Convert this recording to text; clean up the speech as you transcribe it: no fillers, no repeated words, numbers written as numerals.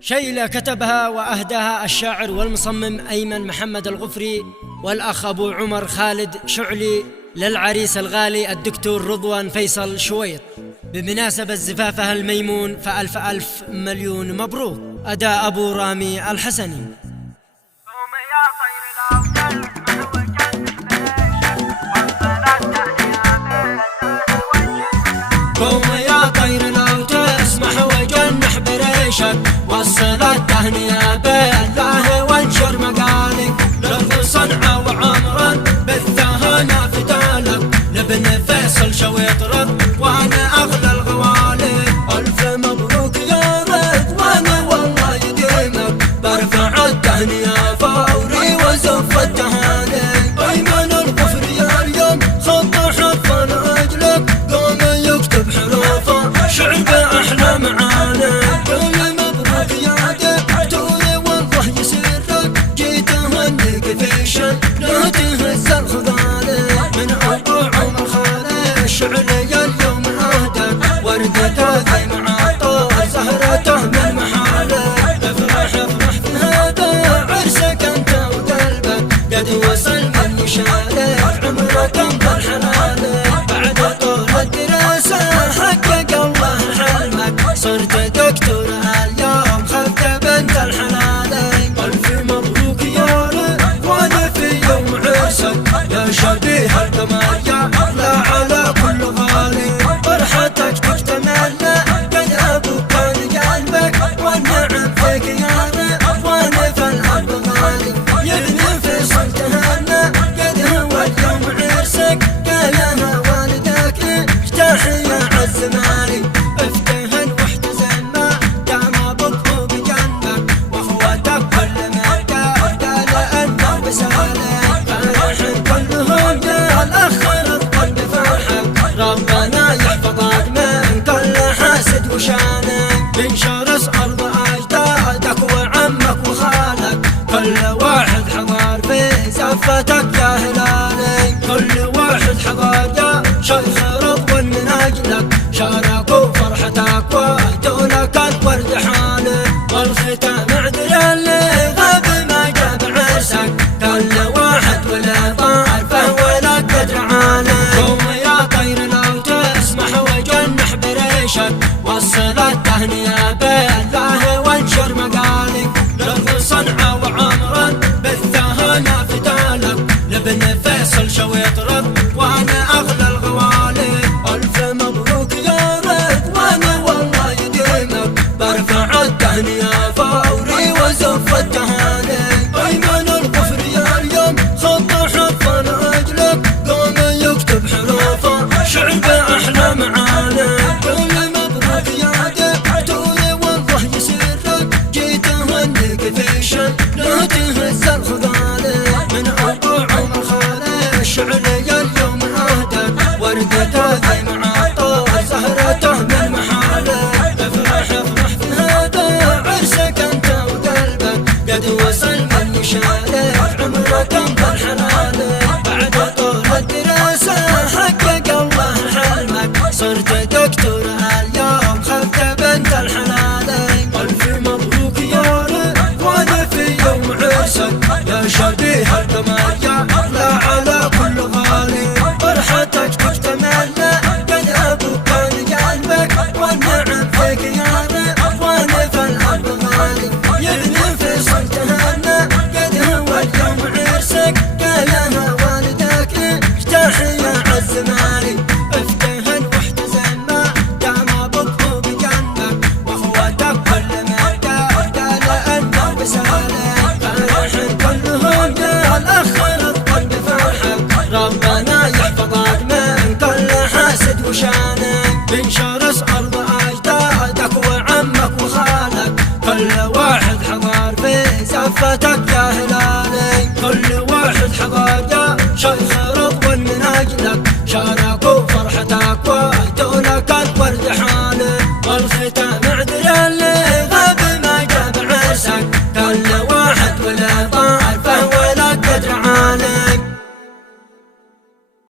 شيلة كتبها وأهداها الشاعر والمصمم أيمن محمد الغفري والأخ أبو عمر خالد شعلي للعريس الغالي الدكتور رضوان فيصل شويط بمناسبة زفافها الميمون، فألف ألف مليون مبروك. أداء أبو رامي الحسني. قوم يا طير لو تسمح وجنح بريشك، وصل التهنئة بالله وانشر مقالك، لأرض صنعاء وعمرا بالثهانة فتالك، لابن فيصل شويط رضوان أغلى الغوالي. ألف مبروك يا رضوان والله يديمك، برفع التهنئة فوري وزف التهاني. أيمن الغفري يا اليوم خط حرفا أجلك، قوم يكتب حروفه شعر بأحلى معاني. قول مبروك يا دكتور والله يسرك، جيت أهنيك في شن لا تهز الخضالي. من أبو عمر خالد شعري اليوم أهدك، وردته ذي معطر زهرته من محاله. افرح افرح في هذا عرسك انت وقلبك، قد وصل من يشالك عمرك انظر حلاله. بعد طول الدراسة حقق الله حلمك، صرت دكتور اليوم خذت بنت الحلالة. ألف مبروك يا رضوان في يوم عرسك، يا شبيه القمر يا أغلى على كل غالي. فرحتك تكتمل قد أبوك كان قلبك، والنعم فيك يا رضوان فالحب غالي. يا ابن فيصل تهنى قد هو اليوم عرسك، قالها والدك افتحي يا عز مالي. افتهن واحتزن ما دام ابوك بجنبك، واخواتك كل ما قال انه بسالك. فرحين كلهم يا الاخر القلب فرحك، ربنا يحفظك من كل حاسد وشانك. من شرس ارض اجدادك وعمك وخالك، كل واحد حضر في زفتك يا هلالي. كل واحد حضر يا شيخ رضوان من اجلك، شاركوا فرحتك وادوا لك الورد حاله. والختام عدل اللي غاب ما جاب عرسك، كل واحد ولا طائفه ولا قدر عاله. قوم يا طير لو تسمح وجنح بريشك، وصل التهنئة بالله وانشر مقالك، لأرض صنعاء وعمرا بالثهانة فتالك، لابن فيصل شويط رضوان أغلى الغوالي. ألف مبروك يا رضوان والله يديمك، برفع التهنئة فوري وزف التهاني. أيمن الغفري يا اليوم خط حرفا أجلك، قوم يكتب حروفه شعر بأحلى معاني. قول مبروك يا دكتور والله يسرك، جيت أهنيك في شن لا تهز الخضالي. من أبو عمر خالد شعري اليوم أهدك، وردته ذي معطر زهرته من محاله. افرح افرح في هذا عرسك انت وقلبك، قد وصل من يشالك عمرك انظر حلاله. بعد طول الدراسة حقق الله حلمك، صرت دكتور اليوم خذت بنت الحلالة. ألف مبروك يا رضوان في يوم عرسك، يا شبيه القمر